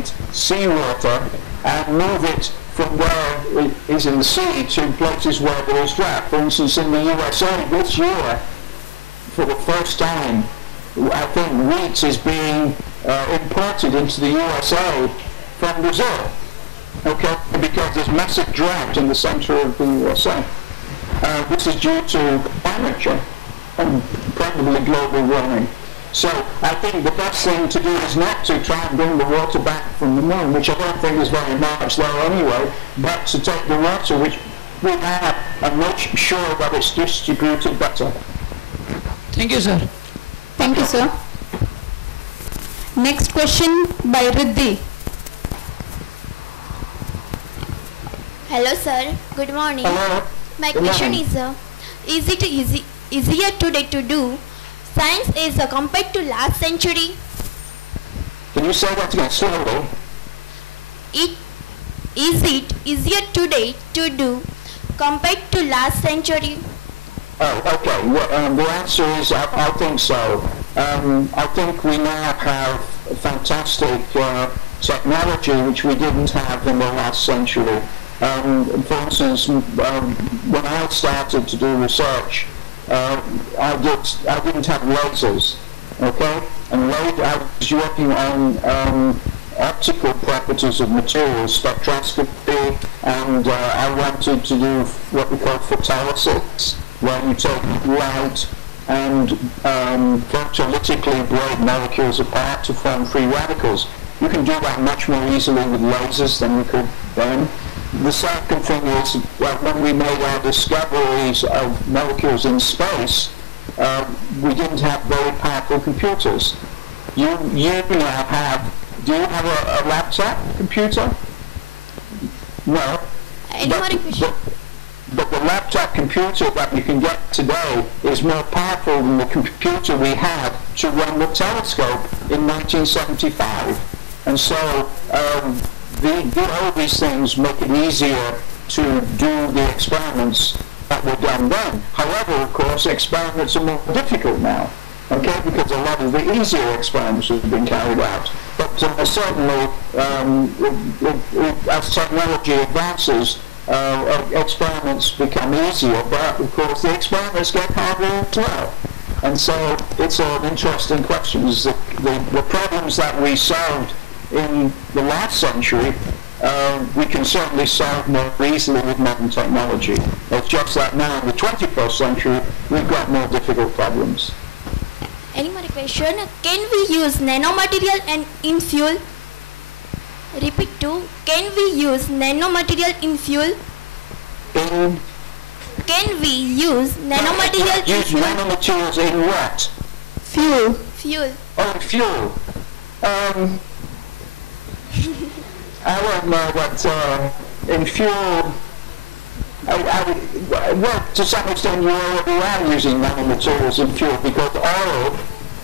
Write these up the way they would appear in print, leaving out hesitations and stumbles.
concentrate seawater and move it from where it is in the sea to places where there is drought. For instance, in the USA this year, for the first time, I think wheat is being imported into the USA from Brazil, okay, because there's massive drought in the center of the USA. This is due to climate change and probably global warming. So I think the best thing to do is not to try and bring the water back from the moon, which I don't think is very much there anyway, but to take the water which we have and make sure that it's distributed better. Thank you, sir. Thank you, sir. Next question by Riddhi. Hello, sir. Good morning. Hello. My question is it easier today to do science is compared to last century? Can you say that again slowly? Is it easier today to do compared to last century? Oh, okay. Well, the answer is I think so. I think we now have fantastic technology which we didn't have in the last century. For instance, when I started to do research, I didn't have lasers, okay? And I was working on optical properties of materials, spectroscopy, and I wanted to do what we call photolysis, where you take light and photolytically break molecules apart to form free radicals. You can do that much more easily with lasers than you could then. The second thing is, when we made our discoveries of molecules in space, we didn't have very powerful computers. You now have, do you have a laptop computer? No. But the laptop computer that you can get today is more powerful than the computer we had to run the telescope in 1975. And so, all these things make it easier to do the experiments that were done then. However, of course, experiments are more difficult now, okay, because a lot of the easier experiments have been carried out. But certainly, as technology advances, experiments become easier, but of course the experiments get harder as well. And so it's an interesting question. The problems that we solved in the last century, we can certainly solve more easily with modern technology. It's just that now in the 21st century, we've got more difficult problems. Any more question? Can we use nanomaterial in fuel? Repeat two. Can we use nanomaterial in fuel? Can we use nanomaterial in fuel? Nanomaterials in what? Fuel. Fuel. Oh, fuel. I don't know, but in fuel, well, to some extent you already are using nanomaterials in fuel, because oil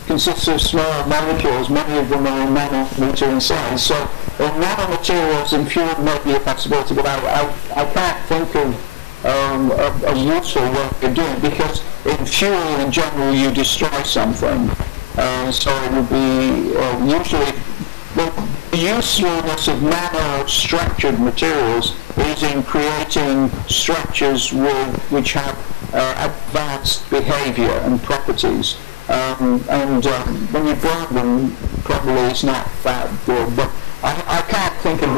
consists of small molecules, many of them are in nanometer in size. So nanomaterials in fuel may be a possibility, but I can't think of a useful work you're doing, because in fuel in general you destroy something. So it would be usually, the usefulness of nano-structured materials is in creating structures which have advanced behavior and properties. And when you burn them, probably it's not that good. But I can't think of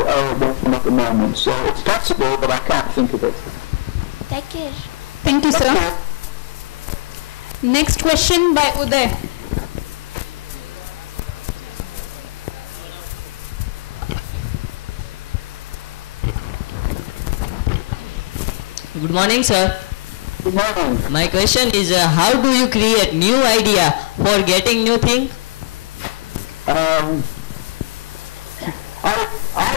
one at the moment. So it's possible, but I can't think of it. Thank you. Thank you, sir. Next question by Uday. Good morning, sir. Good morning. My question is, how do you create new idea for getting new thing? I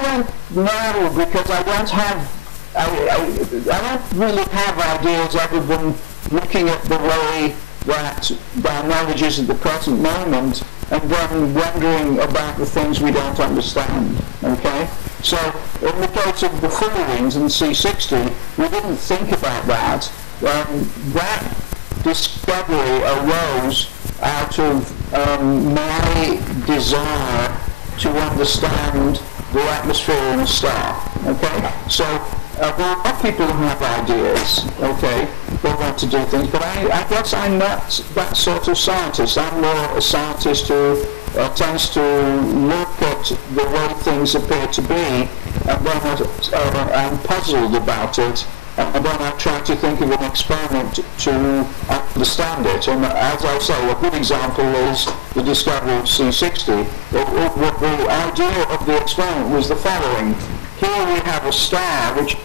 don't know, because I don't really have ideas other than looking at the way that our knowledge is at the present moment and then wondering about the things we don't understand, okay? So in the case of the full wings and C60, we didn't think about that. That discovery arose out of my desire to understand the atmosphere in a star. Okay, so there are people who have ideas. Okay, they want to do things, but I guess I'm not that sort of scientist. I'm more a scientist who tends to look at the way things appear to be, and then I'm puzzled about it, and then I try to think of an experiment to understand it. And as I say, a good example is the discovery of C60. The idea of the experiment was the following. Here we have a star which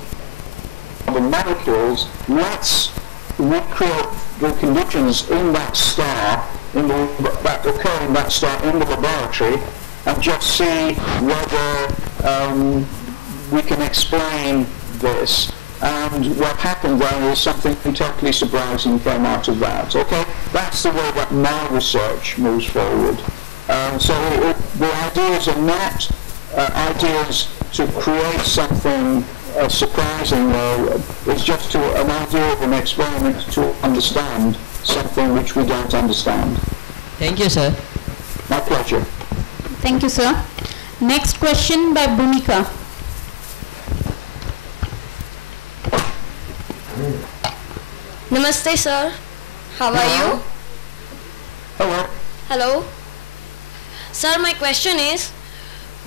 the molecules, let's recreate the conditions in that star, that occur in that star in the laboratory, and just see whether we can explain this. And what happened then is something totally surprising came out of that. Okay, that's the way that my research moves forward. So the ideas are not ideas to create something surprising. It's just an idea of an experiment to understand something which we don't understand. Thank you, sir. My pleasure. Thank you, sir. Next question by Bhumika. Namaste, sir. How are you? Hello. Hello. Sir, my question is,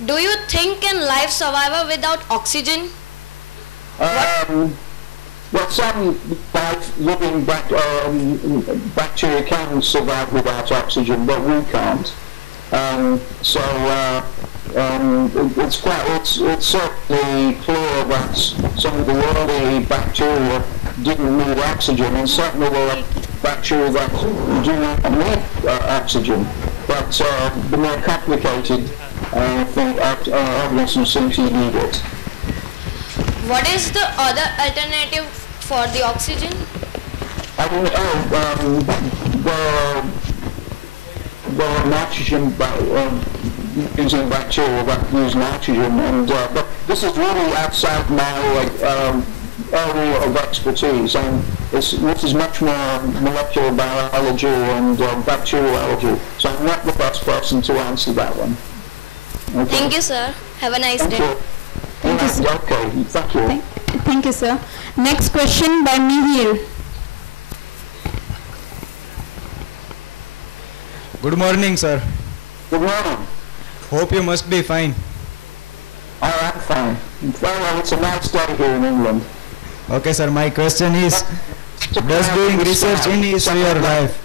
do you think can life survive without oxygen? Well, some living bacteria can survive without oxygen, but we can't. It's certainly clear that some of the early bacteria didn't need oxygen, and certainly there are bacteria that do not need oxygen. But the more complicated organisms seem to need it. What is the other alternative for the oxygen? There are nitrogen using bacteria that use nitrogen, and but this is really outside my area of expertise, and this is much more molecular biology and bacteriology, so I'm not the best person to answer that one. Okay. Thank you, sir. Have a nice Thank day. you. Thank you, sir. Okay, thank you. Thank you, sir. Next question by Mihir. Good morning, sir. Good morning. Hope you must be fine. I'm fine. Well, it's a nice day here in England. Okay, sir. My question is, does doing research in your life?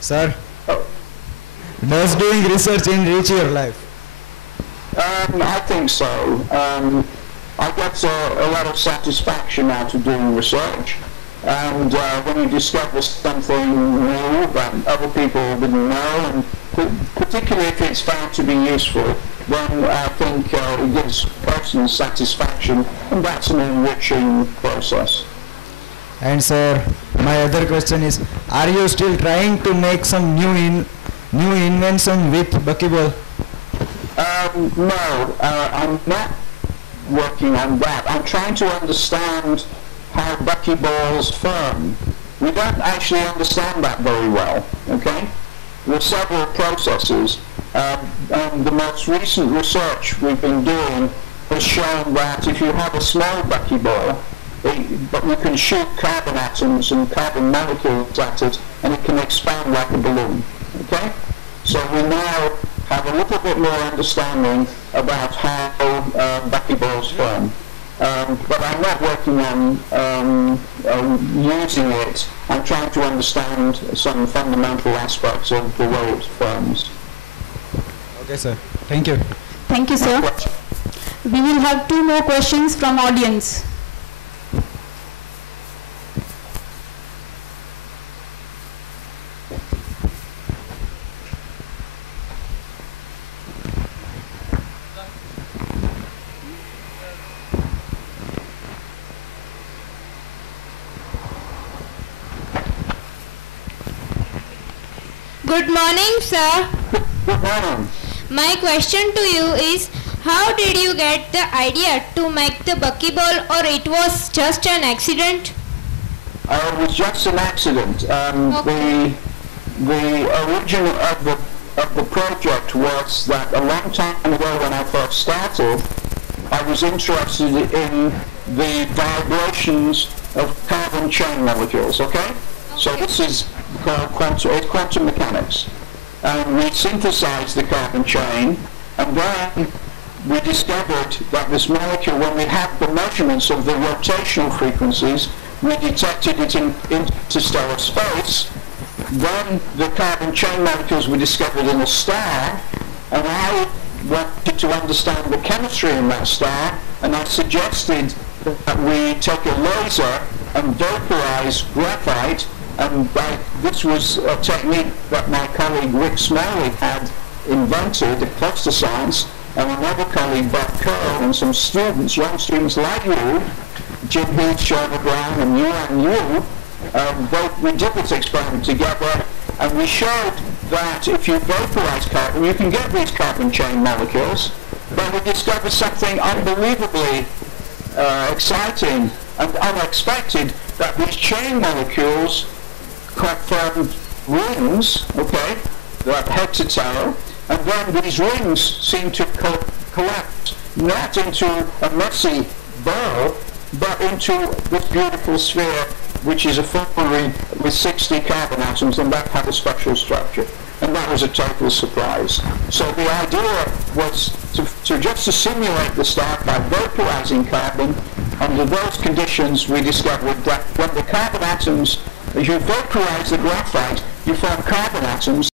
Sir, does doing research enrich your life? I think so. I get a lot of satisfaction out of doing research, and when you discover something new that other people didn't know, and particularly if it's found to be useful, then I think it gives personal satisfaction, and that's an enriching process. And sir, my other question is, are you still trying to make some new invention with buckyball? No, I'm not working on that. I'm trying to understand how buckyballs form. We don't actually understand that very well, okay? There are several processes, and the most recent research we've been doing has shown that if you have a small buckyball, but you can shoot carbon atoms and carbon molecules at it, and it can expand like a balloon, okay? So we now have a little bit more understanding about how buckyballs form. But I'm not working on using it. I'm trying to understand some fundamental aspects of the way it forms. Okay, sir. Thank you. Thank you, sir. We will have 2 more questions from audience. Good morning, sir. Good morning. My question to you is, how did you get the idea to make the buckyball, or it was just an accident? It was just an accident. The origin of the of the project was that a long time ago when I first started, I was interested in the vibrations of carbon chain molecules, okay? So this is called quantum mechanics. And we synthesized the carbon chain, and then we discovered that this molecule, when we had the measurements of the rotational frequencies, we detected it in interstellar space. Then the carbon chain molecules were discovered in a star, and I wanted to understand the chemistry in that star, and I suggested that we take a laser and vaporize graphite, and this was a technique that my colleague Rick Smalley had invented, a cluster science, and another colleague, Bob Curl, and some students, young students like you, Jim Heath, Sherwood Brown, and you, we did this experiment together, and we showed that if you vaporize carbon, you can get these carbon chain molecules, but we discovered something unbelievably exciting and unexpected, that these chain molecules formed rings, okay, that head to tail, and then these rings seem to collapse not into a messy ball, but into this beautiful sphere, which is a full ring with 60 carbon atoms, and that had a spectral structure. And that was a total surprise. So the idea was to simulate the star by vaporizing carbon. Under those conditions, we discovered that when the carbon atoms, if you vaporize the graphite, you form carbon atoms